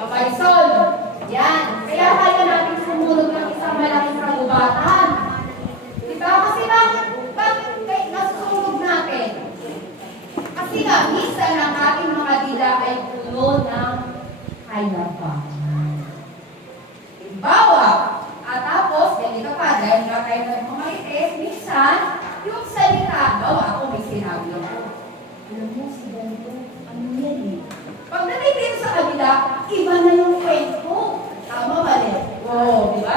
Mapaison. Yan. Kaya kaya natin sumunod ng isang malaking kagubatan. Diba? Kasi bakit nasusunod natin? Kasi nga, minsan ang ating mga dila ay puno ng kayabangan. Halimbawa, at tapos, ganito pa, dahil nga tayo nagmamaitis, minsan, yung salita, bawa ako may sinabi ako. Alam mo, si ganito, ano yan eh? Pagdating dito sa kabila, iba na yung kwento. Tama ba rin? Oo, di ba?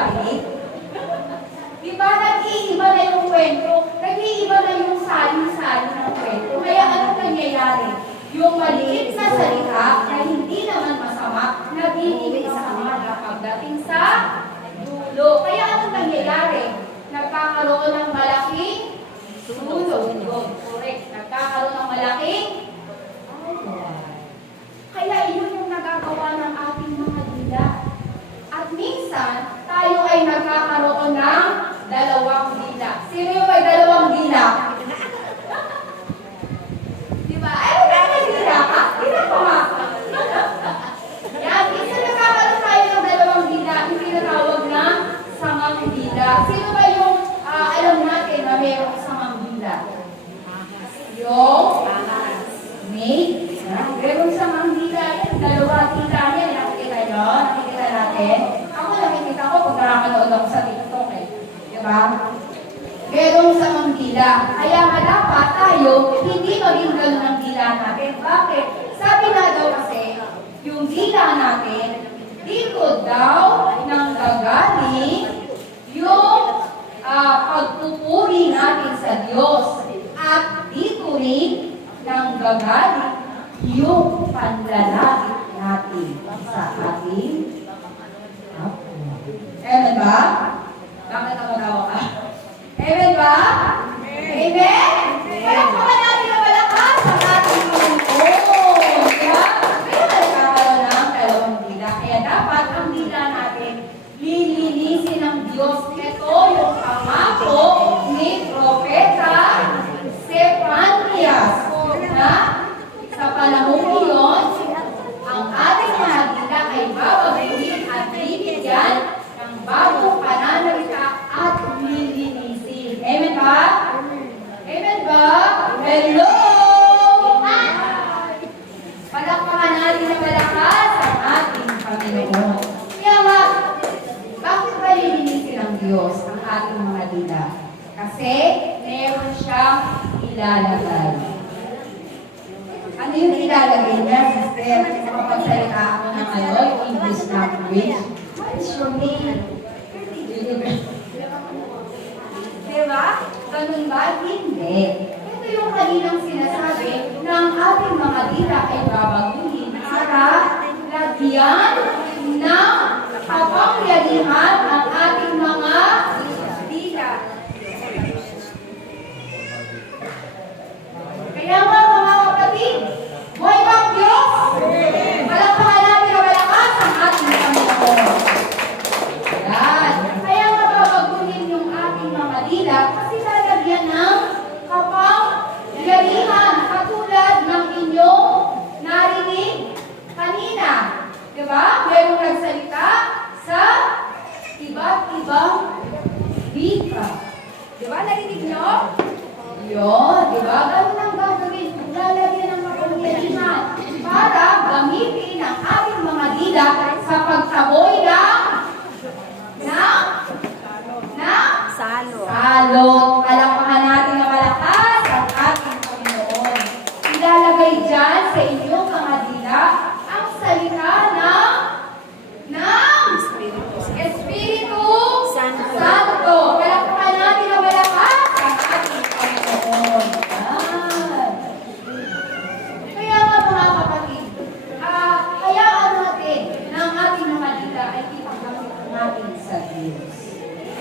Di ba, nag-iiba na yung kwento, nag-iiba na yung sali-sali ng kwento. Kaya anong nangyayari? Yung maliit na salita na hindi naman masama, nagiging masama na pagdating sa dulo. Kaya anong nangyayari? Nagkakaroon ng malaking sulog. Correct. Nagkakaroon ng malaking away. Kaya yun yung nagagawa ng ating mga dila. At minsan, tayo ay nagkakaroon ng dalawang dila. Sino yung may dalawang dila? Diba? Ay, may dila ka? Dila ko nga. Yan, minsan nagkakaroon tayo ng dalawang dila. Yung tinatawag na samang dila. Sino ba yung alam natin na mayroong samang dila? Yung mate. Meron samang dila yan. Dalawa dila yan. Nakikita nyo? Nakikita natin? Ako nakikita ko pag nakakanood ako sa TikTok eh. Diba? Merong samang dila. Kaya nga dapat tayo, hindi maging ganun ang dila natin. Bakit? Sabi na daw kasi, yung dila natin, dito daw nang gagaling yung pagpupuri natin sa Diyos. At dito rin nang gagaling yung panlalait natin sa ating apo. Amen ba? Bakit ako daw ka? Amen ba? Amen? Palakpakan natin ang malakas ang ating Panginoon. Kaya nagkakaroon ng dalawang dila. Kaya dapat ang dila natin lilinisin ng Diyos. Ito yung pangako ni Propeta Zephanias na sa panahon iyon, ang ating mga dila ay babaguhin at bibigyan ng bagong pananalita at lilinisin. Amen ba? Amen ba? Hello! Palakpakan natin na malakas ang ating Panginoon. Kaya nga, bakit ba lilinisin ng Diyos ang ating mga dila? Kasi meron siyang ilalagay. Ano yung ilalagay niya, sister? Kapagsalita ako ng yung English language. What is your name? Diba? Ganun ba? Hindi. Ito yung kaninang sinasabi ng ating mga dila ay babaguhin para lagyan ng kapangyarihan ang ating mga dila. Kaya mga kapatid, buhay ba ang Diyos? Palakpakan natin ang malakas ang ating Panginoon. Yan. Kaya mababaguhin yung ating mga dila kasi lalagyan ng kapangyarihan katulad ng inyong narinig kanina. Diba? Merong nagsalita sa iba't ibang wika. Diba? Narinig nyo? Yun. Diba? Ganun ang gagawin. Lalagyan ng kapangyarihan para gamitin ang ating mga dila sa pagtaboy ng salot. Palakpakan natin na malakas ang ating Panginoon. Ilalagay dyan sa inyong mga dila ang salita ng Espiritu Santo. Palakpakan natin na malakas ang ating Panginoon. Kaya nga mga kapatid, hayaan natin na ang ating mga dila ay ipagamit natin sa Diyos.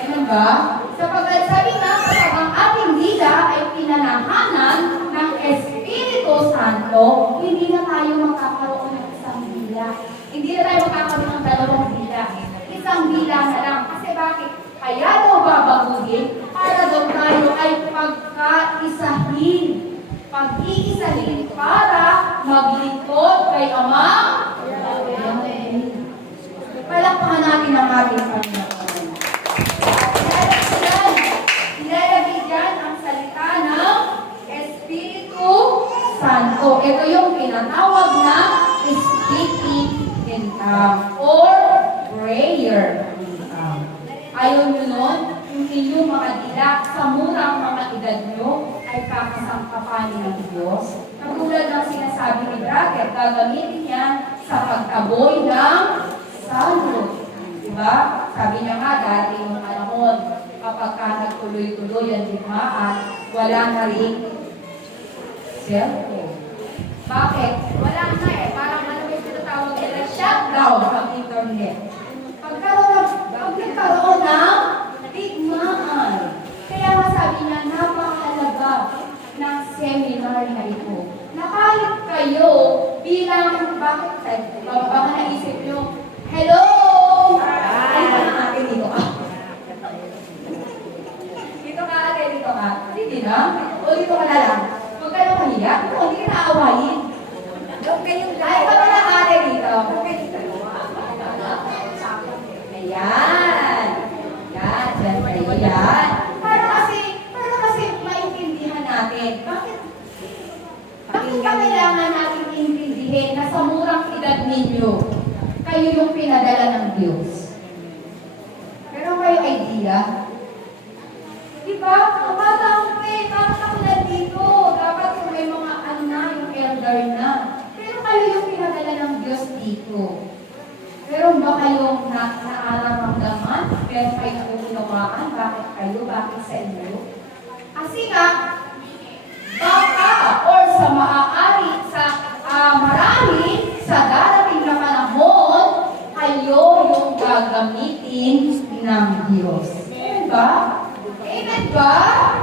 Ganun ba? Sapagkat sabi nga, kapag ang ating dila ay pinanahanan ng Espiritu Santo, hindi na tayo makakaroon ng isang dila. Hindi na tayo makakaroon ng dalawang dila. Isang dila na lang. Kasi bakit? Kaya daw babaguhin para daw tayo ay pagkaisahin. Pag-iisahin para maglingkod kay Amang Yahweh. or prayer. Ayaw nyo nun, yung inyong mga dila sa murang mga edad nyo ay kakasangkapanin ng Diyos. Katulad ng sinasabi ni Brother, gagamitin yan sa pagtaboy ng salot. Diba? Sabi niya nga dati yung panahon, kapag ka nagtuloy-tuloy ang digmaan, wala na rin cellphone. Bakit? Wala na eh. Parang ano yung tinatawag nila, shutdown ang internet. Pagkakaroon ng digmaan. Kaya masabi niya, napakahalaga ng seminar na ito. Na kahit kayo bilang, baka naisip nyo, hello! Ay, parang ate dito ka. Dito ka, ate, dito ka. Hindi na? O dito ka na lang. Huwag ka na mahiya. Hindi ka naawayin. Ay, pag na ate dito. Ayan. Yan, dyan kayo yan. Para kasi maintindihan natin. Bakit ba kailangan natin intindihin na sa murang edad ninyo, kayo yung pinadala ng Diyos? Pero kayo idea? Diba? Kapag ako bakit ako nandito? Dapat yung may mga ano na, yung elder na. Pero kayo yung pinadala ng Diyos dito. Meron ba kayong naaramdaman? Meron kayo nakukunawaan? Bakit kayo? Bakit sa inyo? Kasi nga, baka or sa maaari, marami sa darating na panahon, kayo yung gagamitin ng Diyos. Amen ba? Amen ba?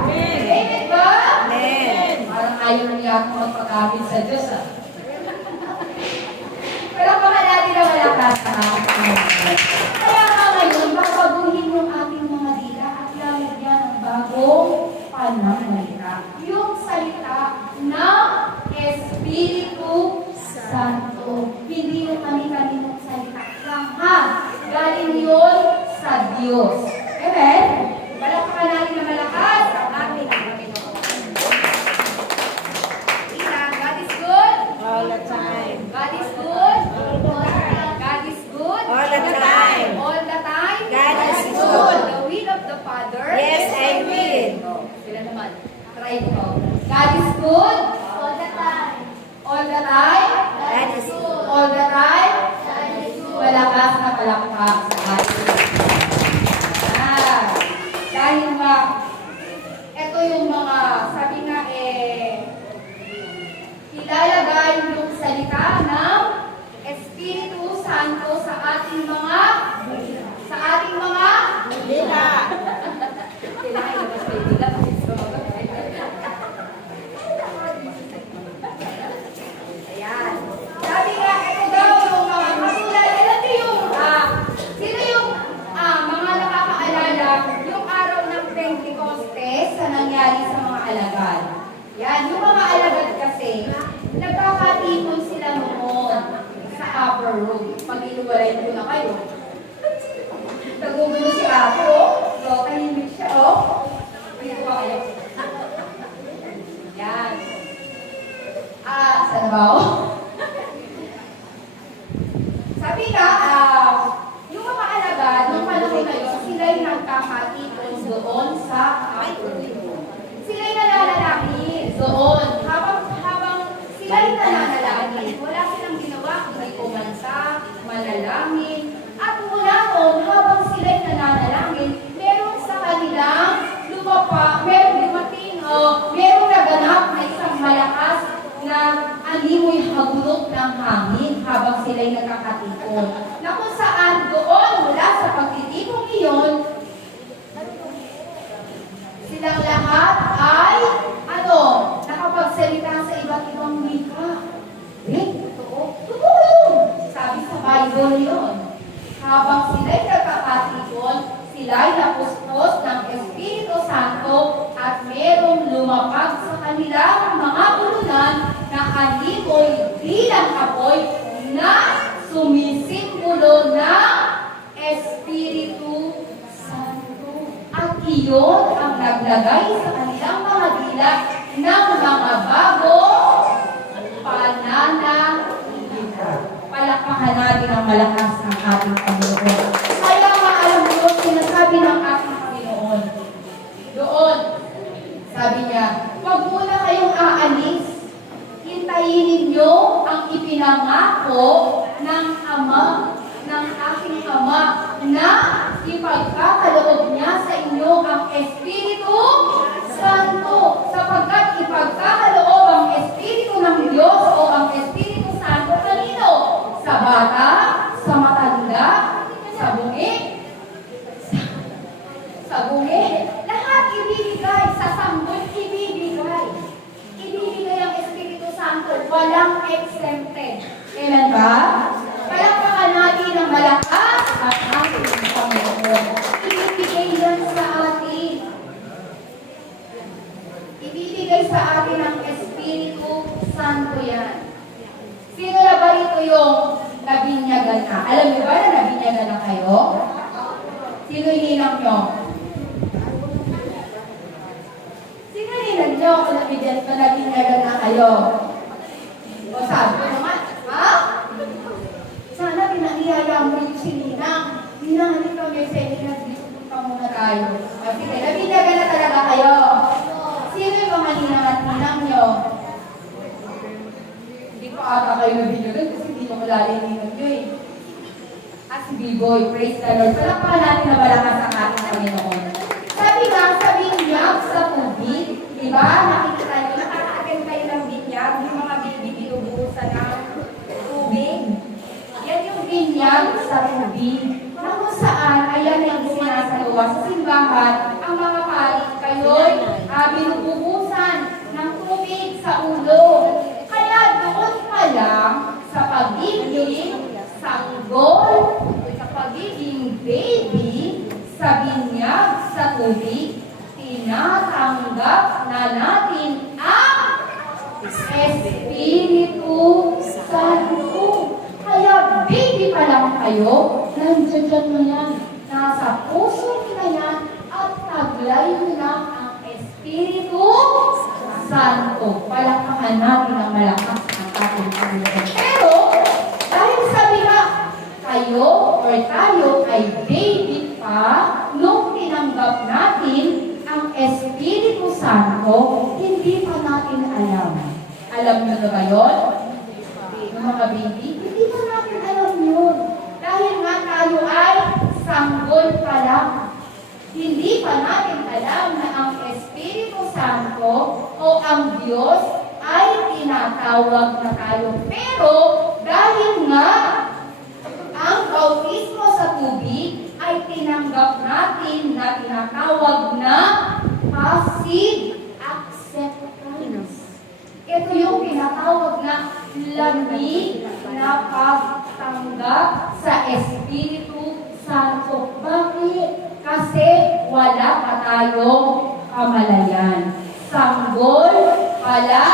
Amen. Amen ba? Amen. Parang ayaw niya ako magpagamit sa Diyos, ah. Pero baka natin na malakas sa akin. Kaya nga ngayon, babaguhin yung ating mga dila at lalagyan ng bagong pananalita. Yung salita ng Espiritu Santo. Hindi yung kani-kaninong salita lang, ha? Galing yun sa Diyos. Amen? Palakpakan natin na malakas ang ating Panginoon. God is good. All the time. God is good. God is good. All the time. All the time. God is good. The will of the Father. Yes, I will. Oh, sila naman. Try ko. God is good. All the time. All the time. God is good. All the time. God is good. Malakas na palakpak sa atin. Dahil ba, ito yung mga, sabi nga ilalagay yung salita ng Espiritu Santo sa ating mga Dila. Kailangan ilabas kayo dila kasi sa mga ayan. Sabi nga, ito daw yung mga katulad. Ito yung, sino yung mga nakakaalala yung araw ng Pentecostes sa nangyari sa mga alagad. Yan, yung mga alagad kasi, nagkakatipon sila noon sa upper room. Pag inuwalay ko na kayo. Nagugulo si Apo, so tahimik siya, Pwede ba kayo? Yan. Sana ba ako? Sabi nga, yung mga alagad, nung panahon na yun, sila'y nagkakatipon doon sa upper room. Sila'y nananalangin doon. Habang sila'y nananalangin, wala silang ginawa kundi kumanta, manalangin. At mula noon, habang sila'y nananalangin, meron sa kanilang merong naganap na isang malakas na alimoy hagulok ng hangin habang sila'y nagkakatipon. Na kung saan doon, mula sa pagtitipong iyon, silang lahat ay, nakapagsalita sa iba't ibang wika. Totoo? Totoo yun! Sabi sa Bible yun. Habang sila'y nagkakatipon, sila'y napuspos ng Espiritu Santo at merong lumapag sa kanilang mga ulunan na alimoy bilang apoy na sumisimbolo ng Espiritu Santo. At iyon ang naglagay sa kanilang mga dila ng mga bagong pananalita. palakpakan natin ang malakas ng ating Panginoon. Kaya maalam mo, sinasabi ng ating Panginoon, doon, sabi niya, huwag muna kayong aalis. Hintayin ninyo ang ipinangako ng Ama, ng aking Ama, na ipagkakaloob niya sa inyo ang Espiritu Santo. Sapagkat ipagkakaloob ang Espiritu ng Diyos o ang Espiritu Santo kanino? Sa bata, sa matanda, sa bungi, lahat ibibigay, sa sanggol ibibigay. Ibibigay ang Espiritu Santo, walang exempted. Kailan ba? Palakpakan natin ang malakas at ating Panginoon. Ibibigay yan sa atin. Ibibigay sa atin ang Espiritu Santo yan. Sino na ba rito yung nabinyagan na? Alam niyo ba na nabinyagan na kayo? Sino ininang nyo? Sino ininang nyo kung nabinyagan na kayo? O sabi ko naman, ha? Sana pinangyayang mo yung sininang. Ninang, halika may seminar, dito muna tayo. Sige, nabinyagan na talaga kayo. Sino yung mga ninang at ninang nyo? Hindi ko ata kayo nabinyagan kasi hindi ko malala yung ninang nyo eh. At si B-Boy, praise the Lord. Palakpakan natin na malakas ang ating Panginoon. Sabi nga, sa binyag sa tubig, di ba? Nakikita nyo, nakaka-attend kayo ng binyag, yung mga baby binubuhusan ng tubig. Yan yung binyag sa tubig. Na kung saan, ayan yung sinasaluwa sa simbahan, ang mga pari kayo'y binubuhusan ng tubig sa ulo. Kaya doon pa lang, sa pagiging sanggol, sa pagiging baby, sa binyag sa tubig, tinatanggap na natin ang Espiritu Santo. Kaya baby pa lang kayo, nandiyan mo yan, nasa puso nyo na yan, at taglay nyo na ang Espiritu Santo. Palakpakan natin ang malakas ng ating Panginoon. Pero, dahil sabi nga, kayo or tayo ay baby pa, nung tinanggap natin ang Espiritu Santo, hindi pa natin alam. Alam nyo na ba yun? Yung mga baby, hindi pa natin alam yun. Dahil nga tayo ay sanggol pa lang. Hindi pa natin alam na ang Espiritu Santo o ang Diyos ay tinatawag na tayo. Pero dahil nga ang bautismo sa tubig ay tinanggap natin na tinatawag na passive acceptance. Ito yung tinatawag na lamig na pagtanggap sa Espiritu Santo. Bakit? Kasi wala pa tayong kamalayan. Sanggol pala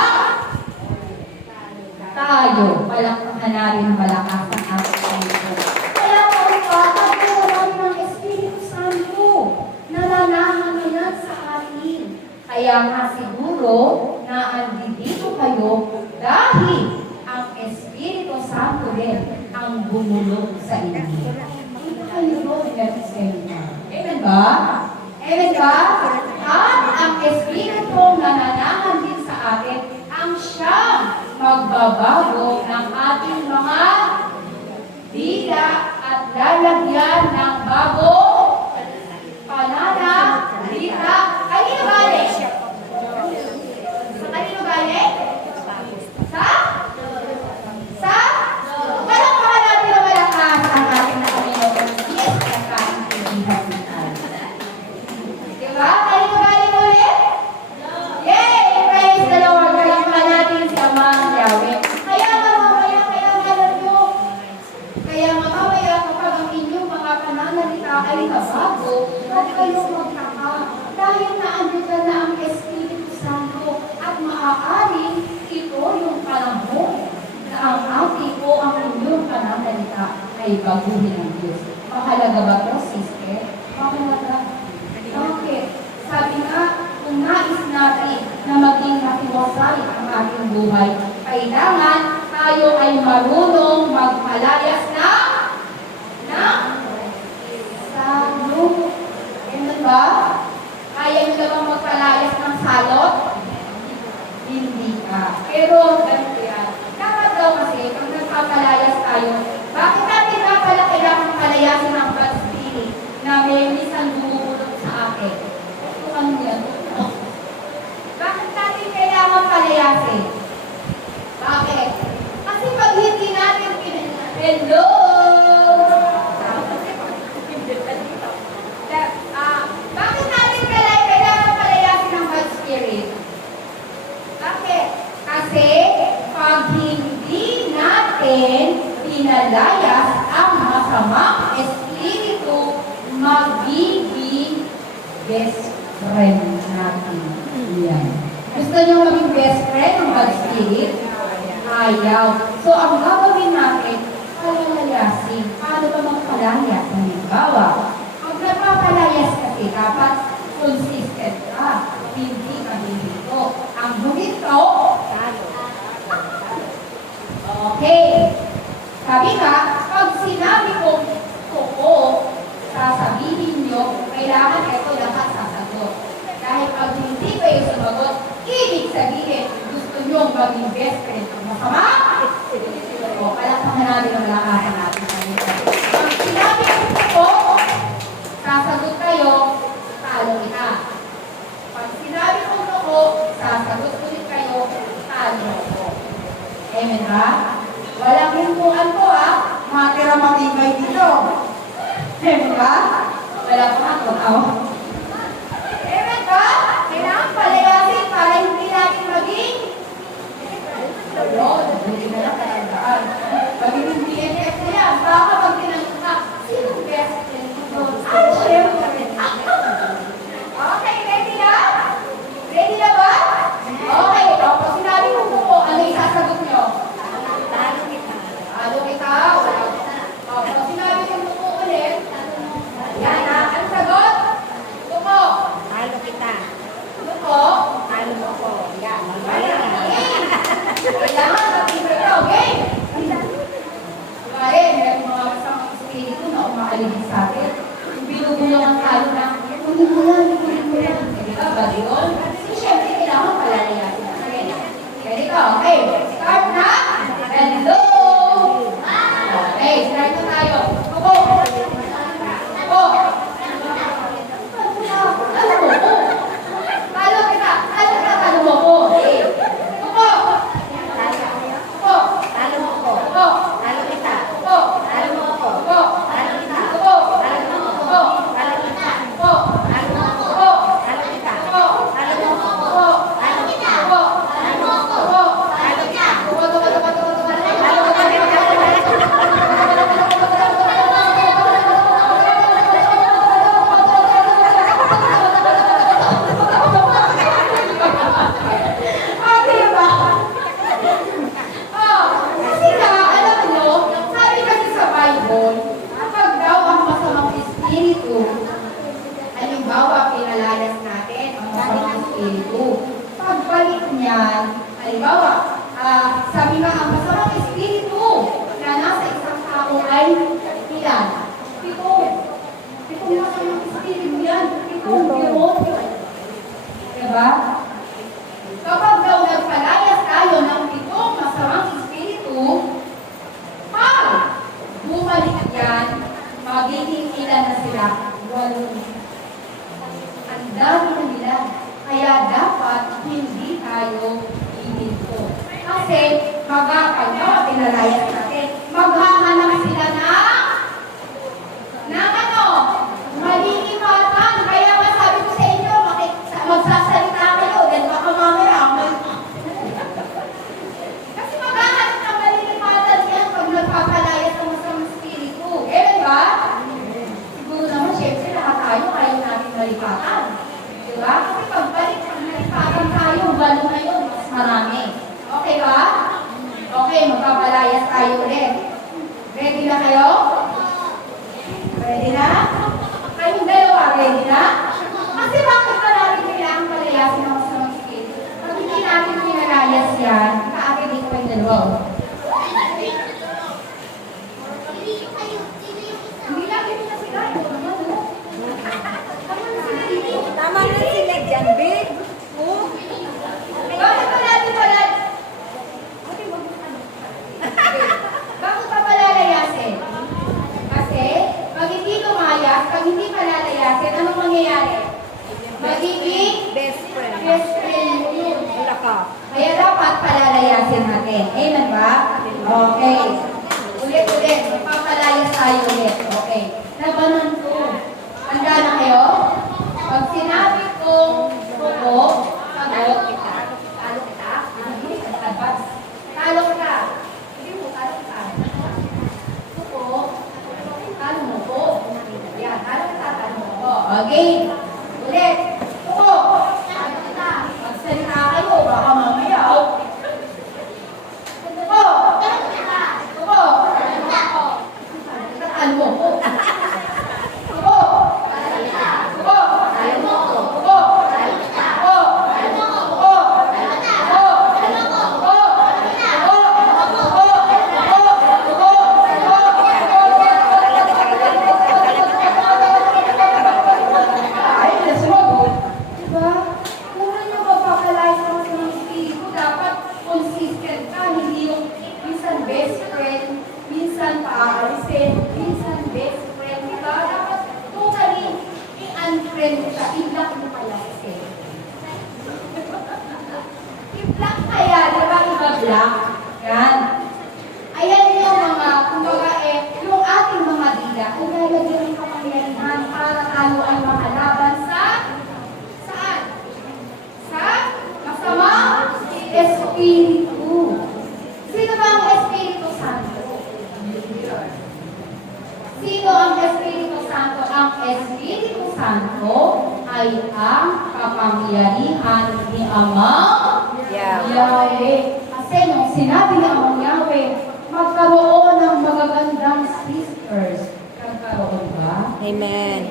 tayo. Palakpakan natin ang malakas ng ating Panginoon. Kaya kapag naman ng Espiritu Santo, nananahan na yan sa atin. Kaya nga siguro na andito kayo dahil ang Espiritu Santo din ang bumulong sa inyo. Hindi kayo doon, Amen ba? Amen ba? At ang Espiritu nananahan din sa atin ang siyang magbabago ng ating mga dila at lalagyan ng bago pananalita. Kanino galing? Sa kanino galing? Sa? Palakpakan natin ang malakas ang ating Panginoon. Yes, ang ating kaibigan. Diba? Kanino galing ulit? Yay! Praise the Lord! Palakpakan natin si Amang Yahweh. Kaya mamamaya, kapag ang inyong mga pananalita ay nabago, huwag kayong magtaka. Dahil naandito na ang Espiritu Santo at maaaring ito yung panahon na ang ating o ang inyong pananalita ay baguhin ng Diyos. Mahalaga ba ito, sister? Mahalaga. Bakit? Sabi nga, kung nais natin na maging matiwasay ang ating buhay, kailangan tayo ay marunong magpalayas na salot. Ganun ba? Kaya nyo na bang magpalayas ng salot? Hindi ka. Pero, ganito yan. Dapat daw kasi, pag nagpapalayas tayo, bakit natin nga pala kailangan palayasin ang bad spirit na may minsan bumubulot sa akin? Ito ano yan? Bakit natin kailangan palayasin? Bakit? Kasi pag hindi natin hello! Bakit natin kailangan palayasin ang bad spirit? Bakit? Kasi pag hindi natin pinalayas ang masamang espiritu, magiging best friend natin. Yan. Gusto niyo maging best friend ng bad spirit? Ayaw. So, ang gagawin natin, palayasin. Paano ba magpalayas? Halimbawa, pag nagpapalayas kasi, dapat consistent ka. Hindi ka hinito. Ang humito, okay. Sabi nga, pag sinabi kong totoo, sasabihin nyo, kailangan ito lahat sasagot. Dahil pag hindi kayo sumagot, ibig sabihin, gusto nyo maging best friend ng masama? O, palakpakan natin ang lakasan natin. Pag sinabi kong totoo, sasagot kayo, talo kita. Pag sinabi kong totoo, sasagot ulit kayo, talo ko. Amen ba? Walang hintuan ko matira matibay dito. Amen ba? Wala ko ako. Amen ba? Kailangan palayasin para hindi natin maging hindi na lang talagaan. Magiging BFF na yan. Baka pag tinanong ka, sino best friend mo? Siyempre. Okay, ready na? Ready na ba? Okay, pag sinabi ko po, ano isasagot nyo? Talo kita. Pag sinabi ko po ulit, yan na. Ang sagot? Tuko. Talo kita. Tuko. Talo mo ko. Yan. Kailangan mag-ibig ka, okay? Kaya, meron mga kasamang espiritu na umaaligid sa atin. Binubulong ang talo na, kunin mo yan. Diba, ba yun? So, syempre, kailangan palalayasin. Ready ka, okay? Start na. Hello! Okay, start na tayo. Tuko! Tuko! Talo mo ko. Talo kita. Talo mo ko. Tuko! Tuko! Talo mo ko. Tuko! Talo kita. Tuko! Talo mo ko. Tuko! Talo kita. Tuko! Talo mo ko. Tuko! Talo kita. Tuko! Talo mo ko. Tuko! Talo kita. Tuko! Talo mo ko. Tuko! Talo kita. Tuko! Talo mo ko. Tuko! Talo kita. Tuko! Tuko! Tuko! Tuko! Tuko! Talo kita. Ah, diba? Kasi nga, alam nyo, sabi kasi sa Bible, kapag daw ang masamang espiritu, halimbawa, pinalayas natin ang masamang espiritu. Pagbalik niyan, halimbawa, sabi nga ang masamang espiritu na nasa isang tao ay ilan? Pitong masamang espiritu yan. Pitong demonyo. Diba? Kapag daw nagpalayas tayo ng pitong masamang espiritu, pag bumalik yan, magiging ilan na sila? 8. Ang dami na nila. Kaya dapat hindi tayo ihinto. Kasi pag pinalayas natin, maghahanap sila ng ano? Malilipatan. Kaya masabi ko sa inyo, magsasalita kayo, dahil baka mamaya kasi maghahanap ng malilipatan yan pag nagpapalayas ng masamang espiritu. Eh, ba? Siguro naman, syempre, lahat tayo ayaw natin malipatan. Diba? Kasi pagbalik, pag nalipatan tayo, balo na yun, mas marami. Okay ba? Okay, magpapalayas tayo Sino yung isa? Hindi natin na sila. Ito naman, no? Tama na sila dito. Tama na sila dyan, babe. Oh. Bakit pa natin pala? Bakit pa palalayasin? Kasi, pag hindi lumayas, pag hindi palalayasin, anong mangyayari? Magiging Best friend. best friend mo yun. Wala ka. Kaya dapat palalayasin natin. Amen ba? Okay. Ulit-ulit. Magpapalayas tayo ulit. Okay. Labanan ko. Handa na kayo? Pag sinabi kong ruko, pagod kita. Talo kita? Hindi, advance. Talo ka. Hindi mo, talo ka. Ruko, talo mo ko. Yan, talo kita, talo mo ko. Okay. Ulit. Ruko. Talo kita. Magsalita kayo, baka mamaya. Ruko. Ruko. Talo mo ko. Ruko. Ruko. Ruko. Ay, nasunod. Diba? Kung ano yung mapapalize mo sa mga espiritu, dapat consistent ka. Hindi yung minsan best friend, minsan paalisin, minsan best friend. Diba? Dapat totally i-unfriend mo siya. I-block mo pala kasi. I-block kaya, diba? I-block. Yan. Ayan yung mga, kumbaga yung ating mga dila, kung lalagyan ng kapangyarihan para tayo ay makalaban sa saan? Sa masamang Espiritu. Sino ba ang Espiritu Santo? Sino ang Espiritu Santo? Ang Espiritu Santo ay ang kapangyarihan ni Amang Yahweh. Kasi nung sinabi ni Amang Yahweh, magkaroon ng magagandang sisters. Nagkaroon ba? Amen.